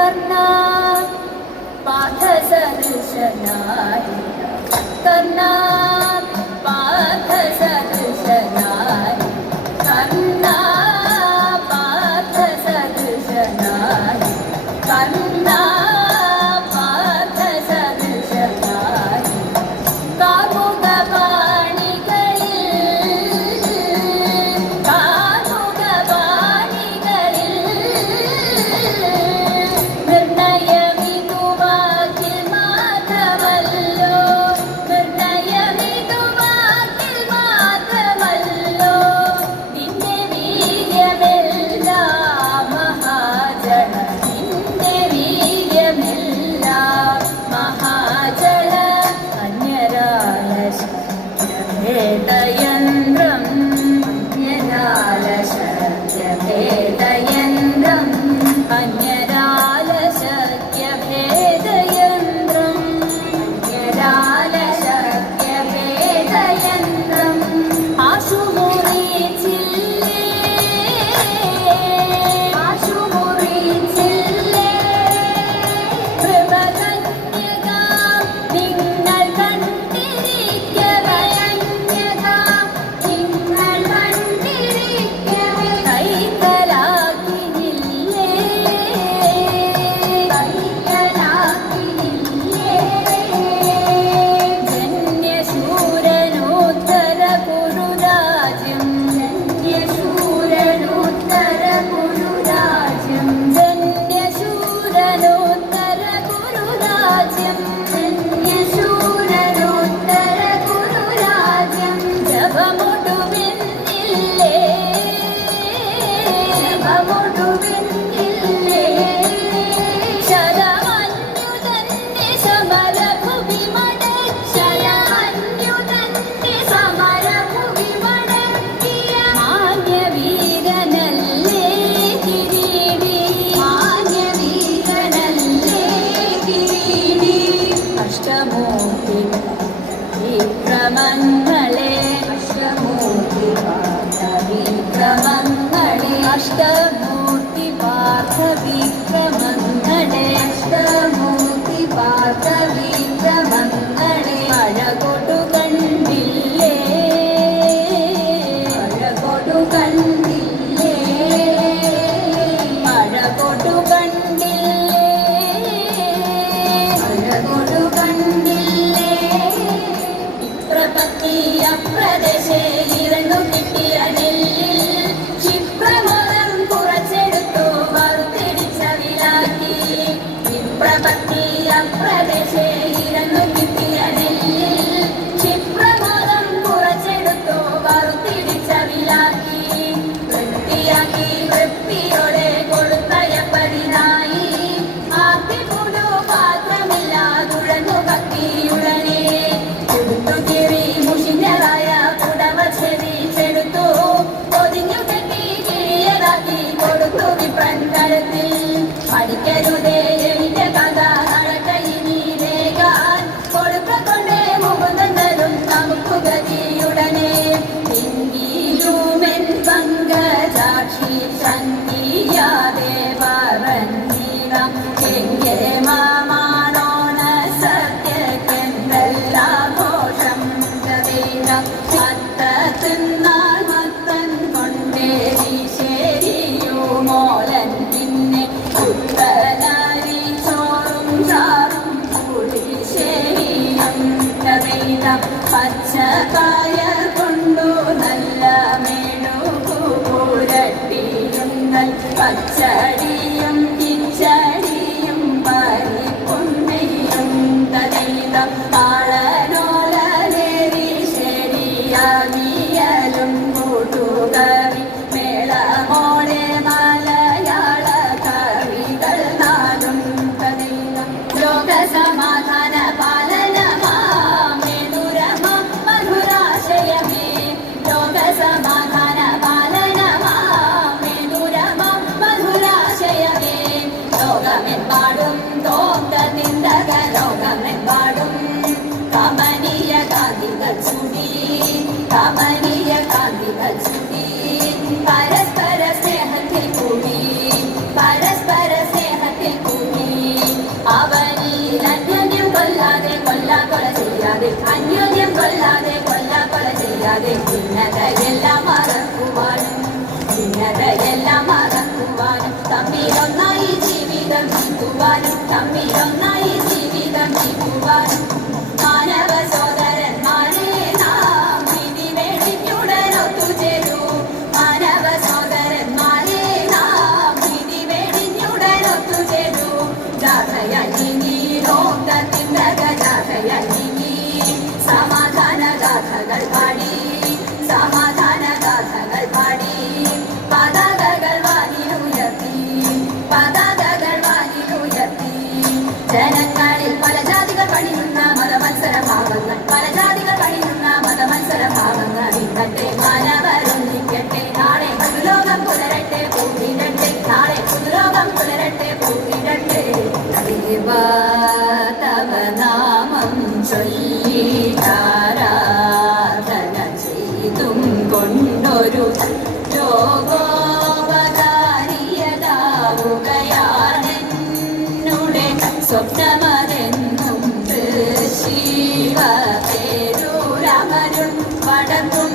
कर्णा पार्थसदृशनारि कर्णा पार्थसदृशनारि कर्णा पार्थसदृशनारि कर्णा पार्थसदृशनारि अष्टमूर्ति पार्थ विक्रमंगणे अष्टमूर्ति पार्थ विक्रमंगणे अഴകൊടു കണ്ടില്ലേ അഴകൊടു കണ്ടില്ലേ അഴകൊടു കണ്ടില്ലേ അഴകൊടു കണ്ടില്ലേ ഇപ്രപത്തി അപ്രദേശേ ഇരണ്ടു കിട്ടിയ നെല്ലിൽ ക്ഷിപ്രമോദം കുറച്ചെടുത്തു വറുത്തിടിച്ച വിലാക്കി വിപ്രപത്തി അപ്രദേശേ ഇരണ്ടു കിട്ടിയ നെല്ലിൽ ക്ഷിപ്രമോദം കുറച്ചെടുത്തു വറുത്തിടിച്ച വിലാക്കി വൃത്തിയാക്കി വൃത്തിയോടെ കൊടുത്തയപ്പതിനായി ആർത്തിപൂടോ പാത്രമില്ല തുഴഞ്ഞു ഭക്തിയുടനെ കൊടുത്തു കീറി മുഷിഞ്ഞതായ പുടവ ചെറിച്ചെടുത്തു പൊതിഞ്ഞു കെട്ടി കിഴിയതാക്കി കൊടുത്തു വിപ്രൻ കഴുത്തിൽ പഠിക്കരുതേ എന്റെ കഥ നടക്കയിനി വേഗാൻ കൊടുക്ക കൊണ്ടേ മുകുന്ദൻ തരും നമുക്ക് ഗതിയുടനെ എങ്കിലുമെൻ പങ്കജാക്ഷി ശങ്കിയാതെ പറഞ്ഞിടാം എങ്കെ മാമാണോണ സത്യക്കെന്തെല്ലാഘോഷം കഥയിടാം അത്ത തിന്നാൾ മത്തൻ കൊണ്ടേ ശരിയുമോലൻ പിന്നെ കുത്തനാരി ചോറും ചാറും പുളിശ്ശേരിയും കഥയിടാം പച്ചക്കായ കൊണ്ടു നല്ല മെഴുകു പുരട്ടിയുണ്ടൽ പച്ചടിയും കിച്ചടിയും പരിപ്പൊണ്ണയും കഥയിടാം ആളനോളേരി ശരിയാവിയലും കൂട്ടുകറി മേളമോടെ മലയാള കവികൾ നാലും കഥയിടാം ലോകസമാധാന പാലനമാ മധുരാശയ അതെ ഭിന്നതയെല്ലാം മറക്കുവാനും ഭിന്നതയെല്ലാം മറക്കുവാനും തമ്മിലൊന്നായി ജീവിതം നീക്കുവാനും തമ്മിലൊന്നായി ജീവിതം നീക്കുവാനും മാനവ സോദരന്മാരെ നാം വിധി വേടിഞ്ഞുടനൊത്തുചേരൂ മാനവ സോദരന്മാരെ നാം വിധി വേടിഞ്ഞുടനൊത്തുചേരൂ ജാഥയങ്ങി ലോകത്തിൻ്റെ ജാഥയങ്ങി സമാധാന ഗാഥകൾ പാടി സമാധാന ഗാഥകൾ പാടി പതാകകൾ വാനിലുയർത്തി പതാകകൾ വാനിലുയർത്തി ജനങ്ങളിൽ പല ജാതികൾ പണിയുന്ന മതമത്സരഭാവങ്ങൾ പല ജാതികൾ പണിയുന്ന മതമത്സരഭാവങ്ങൾ ഇന്നത്തെ മാനവരൊന്നിക്കട്ടെ നാളെ പുതുലോകം പുലരട്ടെ പൂവിടട്ടെ നാളെ പുതുലോകം പുലരട്ടെ പൂവിടട്ടെ തവ നാമം ചൊല്ലിടാരാധന ചെയ്തും കൊണ്ടൊരു ലോകോപകാരിയതാവുകയാണെന്നുടെ സ്വപ്നമതെന്നും ശിവ പേരൂരമരുൾ വടക്കും